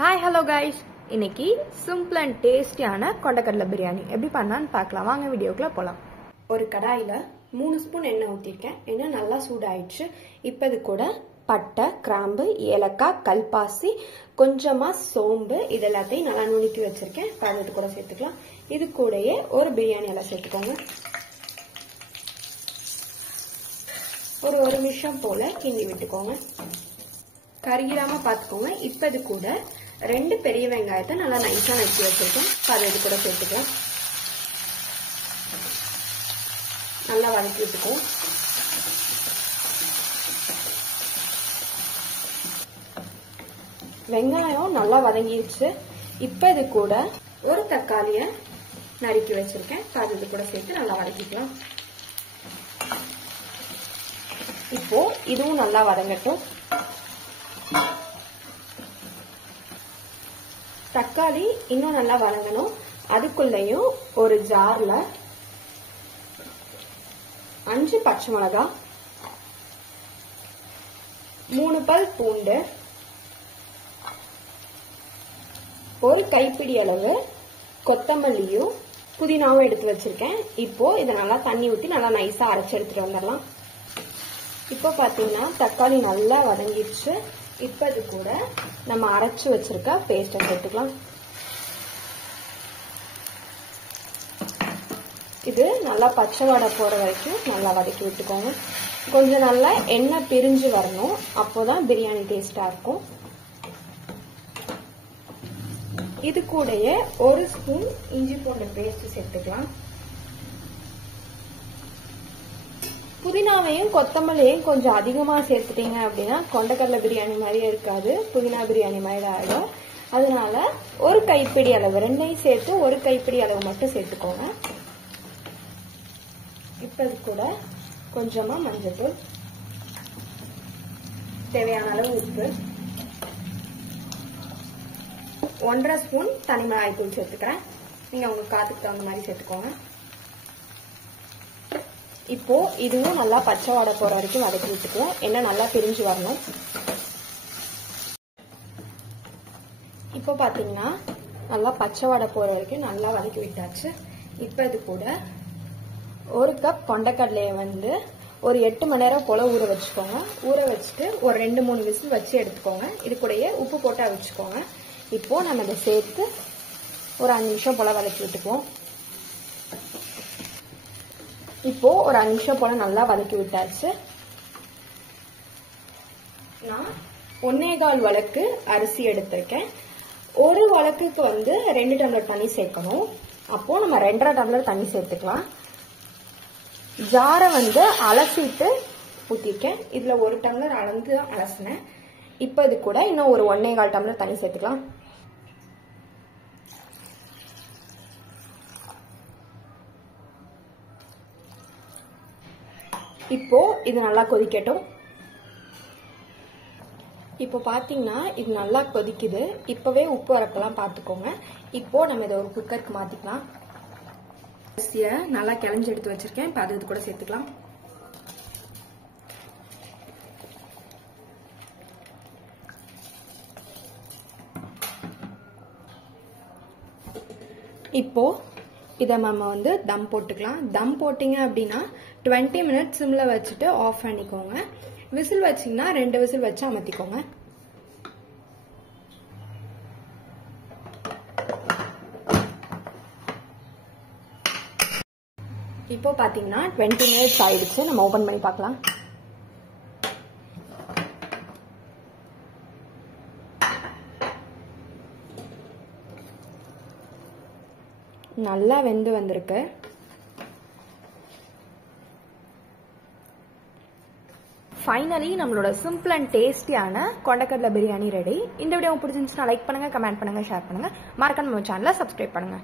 Hi, hello guys. இன்னைக்கு simple and டேஸ்டியான கொண்டக்கடலை பிரியாணி எப்படி பண்ணலான்னு பார்க்கலாம். வாங்க வீடியோக்குள்ள போலாம். ஒரு கடாயில 3 ஸ்பூன் எண்ணெய் ஊத்திருக்கேன். எண்ணெய் நல்லா சூடாயிடுச்சு. இப்போ இது கூட பட்டை, கிராம்பு, ஏலக்காய், கல்பாசி, கொஞ்சமா சோம்பு இது எல்லாத்தையும் நல்லா நுணுக்கி வச்சிருக்கேன். இது கூட சேர்த்துக்கலாம். இது கூடயே ஒரு பிரியாணி எல்லாம் சேர்த்துக்கோங்க. ஒரு நிமிஷம் போல கிண்டி விட்டுக்கோங்க. கருகிராம பாத்துக்கோங்க. இப்ப இது கூட 2 பெரிய வெங்காயத்தை நல்லா நைஸா வெட்டி வச்சிருக்கேன். இது கூட சேர்த்துக்கலாம். நல்லா வதக்கி விட்டுக்கோம். வெங்காயம் நல்லா வதங்கிடுச்சு. இப்ப இது கூட ஒரு தக்காளிய நறுக்கி வச்சிருக்கேன். இது கூட சேர்த்து நல்லா வதக்கிக்கலாம். இப்போ இதுவும் நல்லா வதங்கட்டும். தக்காளி இன்னும் நல்லா வதங்கணும். அதுக்குள்ளேயும் ஒரு ஜார்ல 5 பச்சை மிளகாய், 3 பல் பூண்டு, ஒரு கைப்பிடி அளவு கொத்தமல்லியும் புதினாவும் எடுத்து வச்சிருக்கேன். இப்போ இதை நல்லா தண்ணி ஊற்றி நல்லா நைஸா அரைச்சு எடுத்துட்டு வந்துடலாம். இப்போ பாத்தீங்கன்னா தக்காளி நல்லா வதங்கிடுச்சு. இப்ப இது கூட நம்ம அரைச்சு வச்சிருக்க பேஸ்ட சேர்த்துக்கலாம். இது நல்லா பச்சை வாடை போற வரைக்கும் நல்லா வதக்கி விட்டுக்கோங்க. கொஞ்சம் நல்லா எண்ணெய் பிரிஞ்சு வரணும். அப்போதான் பிரியாணி டேஸ்டா இருக்கும். இது கூடயே 1 ஸ்பூன் இஞ்சி பூண்டு பேஸ்ட் சேர்த்துக்கலாம். புதினாவையும் கொத்தமல்லியையும் கொஞ்சம் அதிகமா சேர்த்துட்டீங்க அப்படின்னா கொண்டக்கடலை பிரியாணி மாதிரியே இருக்காது, புதினா பிரியாணி மாதிரி ஆயிடும். அதனால ஒரு கைப்பிடி அளவு, 2ஐயும் சேர்த்து ஒரு கைப்பிடி அளவு மட்டும் சேர்த்துக்கோங்க. இப்ப இது கூட கொஞ்சமா மஞ்சள்தூள், தேவையான அளவு உப்பு, 1.5 ஸ்பூன் தனி மிளகாய் தூள் சேர்த்துக்கிறேன். நீங்க உங்க காத்துக்கு தகுந்த மாதிரி சேர்த்துக்கோங்க. இப்போ இதுவும் நல்லா பச்சை வாடை போற வரைக்கும் வதக்கி விட்டுக்குவோம். எண்ணெய் நல்லா பிரிஞ்சு வரணும். இப்போ பாத்தீங்கன்னா நல்லா பச்சை வாடை போற வரைக்கும் நல்லா வதக்கி விட்டாச்சு. இப்ப இது கூட 1 கப் கொண்டக்கடலையை ஒரு 8 மணி நேரம் போல ஊற வச்சுக்கோங்க. ஊற வச்சுட்டு ஒரு 2-3 விசில் வச்சு எடுத்துக்கோங்க. இது கூடயே உப்பு போட்டு அவிச்சுக்கோங்க. இப்போ நம்ம இதை சேர்த்து ஒரு 5 நிமிஷம் போல வதக்கி விட்டுக்குவோம். இப்போ ஒரு 5 நிமிஷம் போல நல்லா வதக்கி விட்டாச்சு. நான் 1.25 வழக்கு அரிசி எடுத்திருக்கேன். ஒரு வழக்குக்கு 2 டம்ளர் தண்ணி சேர்க்கணும். அப்போ நம்ம 2.5 டம்ளர் தண்ணி சேர்த்துக்கலாம். ஜாரை அலசிட்டு ஊத்திருக்கேன். இதுல 1 டம்ளர் அளந்து அலசினேன். இப்போ இது கூட இன்னும் ஒரு 1.25 டம்ளர் தண்ணி சேர்த்துக்கலாம். இப்போ இது நல்லா கொதிக்கட்டும். இப்போ பாத்தீங்கன்னா இது நல்லா கொதிக்குது. இப்பவே உப்பு வரப்பெல்லாம் பாத்துக்கோங்க. இப்போ நம்ம இதை ஒரு குக்கருக்கு மாத்திக்கலாம். அரிசியை நல்லா கிளஞ்சி எடுத்து வச்சிருக்கேன். இப்போ அது கூட சேர்த்துக்கலாம். இப்போ இதை நம்ம தம் போட்டுக்கலாம். தம் போட்டீங்க அப்படின்னா 20 மினிட்ஸ் சிம்ல வச்சுட்டு ஆஃப் பண்ணிக்கோங்க. விசில் வச்சீங்கன்னா 2 விசில் வச்சு அமர்த்திக்கோங்க. இப்போ பாத்தீங்கன்னா 20 மினிட்ஸ் ஆயிடுச்சு. நம்ம ஓபன் பண்ணி பார்க்கலாம். நல்லா வெந்து வந்திருக்கு. ஃபைனலி நம்மளோட சிம்பிள் அண்ட் டேஸ்டியான கொண்டக்கடலை பிரியாணி ரெடி. இந்த வீடியோ பிடிச்சிருந்துச்சுன்னா லைக் பண்ணுங்க, கமெண்ட் பண்ணுங்க, ஷேர் பண்ணுங்க. மறக்காம நம்ம சேனலை சப்ஸ்கிரைப் பண்ணுங்க.